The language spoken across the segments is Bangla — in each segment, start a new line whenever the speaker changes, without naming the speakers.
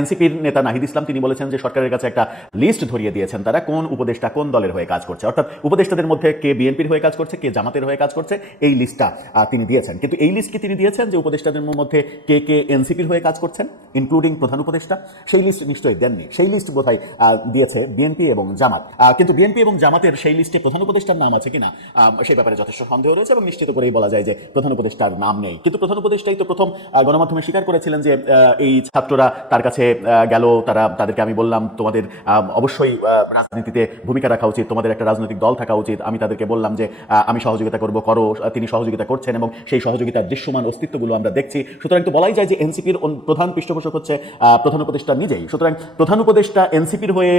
এনসিপির নেতা নাহিদ ইসলাম তিনি বলেছেন যে সরকারের কাছে একটা লিস্ট ধরিয়ে দিয়েছেন তারা কোন উপদেষ্টা কোন দলের হয়ে কাজ করছে। অর্থাৎ উপদেষ্টাদের মধ্যে কে বিএনপির হয়ে কাজ করছে, কে জামাতের হয়ে কাজ করছে, এই লিস্টটা তিনি দিয়েছেন। কিন্তু এই লিস্ট কি তিনি দিয়েছেন যে উপদেষ্টাদের মধ্যে কে কে এনসিপির হয়ে কাজ করছেন ইনক্লুডিং প্রধান উপদেষ্টা? সেই লিস্ট নিশ্চয়ই দেননি। সেই লিস্ট বোধহয় দিয়েছে বিএনপি এবং জামাত। কিন্তু বিএনপি এবং জামাতের সেই লিস্টে প্রধান উপদেষ্টার নাম আছে কিনা সেই ব্যাপারে যথেষ্ট সন্দেহ রয়েছে এবং নিশ্চিত করেই বলা যায় যে প্রধান উপদেষ্টার নাম নেই। কিন্তু প্রধান উপদেষ্টাই তো প্রথম গণমাধ্যমে স্বীকার করেছিলেন যে এই ছাত্ররা তার কাছে গেল, তারা, তাদেরকে আমি বললাম, তোমাদের অবশ্যই রাজনীতিতে ভূমিকা রাখা উচিত, তোমাদের একটা রাজনৈতিক দল থাকা উচিত। আমি তাদেরকে বললাম যে আমি সহযোগিতা করব, করো, তিনি সহযোগিতা করছেন এবং সেই সহযোগিতার দৃশ্যমান অস্তিত্বগুলো আমরা দেখছি। সুতরাং তো বলাই যায় যে এনসিপির প্রধান পৃষ্ঠপোষক হচ্ছে প্রধান উপদেষ্টা নিজেই। সুতরাং প্রধান উপদেষ্টা এনসিপির হয়ে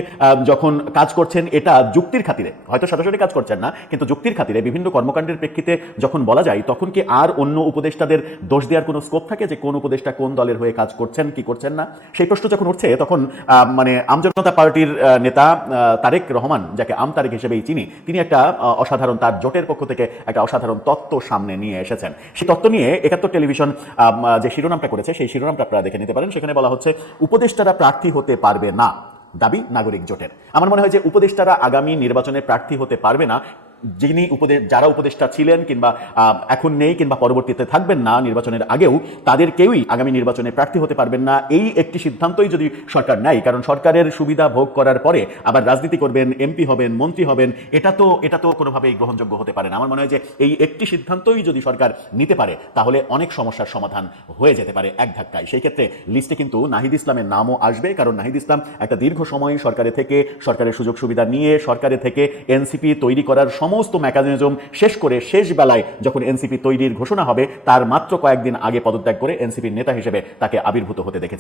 যখন কাজ করছেন, এটা যুক্তির খাতিরে, হয়তো সরাসরি কাজ করছেন না, কিন্তু যুক্তির খাতিরে বিভিন্ন কর্মকাণ্ডের প্রেক্ষিতে যখন বলা যায়, তখন কি আর অন্য উপদেষ্টাদের দোষ দেওয়ার কোনো স্কোপ থাকে যে কোন উপদেষ্টা কোন দলের হয়ে কাজ করছেন, কি করছেন না? সেই প্রশ্ন যখন উঠছে, তখন মানে আমজনতা পার্টির নেতা তারেক রহমান, যাকে আম তারেক হিসেবেই চিনি, তিনি একটা অসাধারণ, তার জোটের পক্ষ থেকে একটা অসাধারণ তত্ত্ব সামনে নিয়ে এসেছেন। সেই তত্ত্ব নিয়ে একাত্তর টেলিভিশন যে শিরোনামটা করেছে, সেই শিরোনামটা আপনারা দেখে নিতে পারেন। সেখানে বলা হচ্ছে, উপদেষ্টারা প্রার্থী হতে পারবে না। দাবি নাগরিক জোটের। আমার মনে হয় যে উপদেষ্টারা আগামী নির্বাচনে প্রার্থী হতে পারবে না যিনি উপদেশ যারা উপদেষ্টা ছিলেন কিংবা এখন নেই কিংবা পরবর্তীতে থাকবেন না নির্বাচনের আগেও তাদের কেউই আগামী নির্বাচনে প্রার্থী হতে পারবেন না। এই একটি সিদ্ধান্তই যদি সরকার নেয়, কারণ সরকারের সুবিধা ভোগ করার পরে আবার রাজনীতি করবেন, এমপি হবেন, মন্ত্রী হবেন, এটা তো এটা তো কোনোভাবেই গ্রহণযোগ্য হতে পারে না। আমার মনে হয় যে এই একটি সিদ্ধান্তই যদি সরকার নিতে পারে, তাহলে অনেক সমস্যার সমাধান হয়ে যেতে পারে এক ধাক্কায়। সেই ক্ষেত্রে লিস্টে কিন্তু নাহিদ ইসলামের নামও আসবে, কারণ নাহিদ ইসলাম একটা দীর্ঘ সময় সরকারে থেকে, সরকারের সুযোগ সুবিধা নিয়ে সরকারে থেকে এনসিপি তৈরি করার সমস্ত মেকানিজম শেষ করে শেষ বেলায় যখন এনসিপি তৈরির ঘোষণা হবে, তার মাত্র কয়েকদিন আগে পদত্যাগ করে এনসিপির নেতা হিসেবে তাকে আবির্ভূত হতে দেখেছি।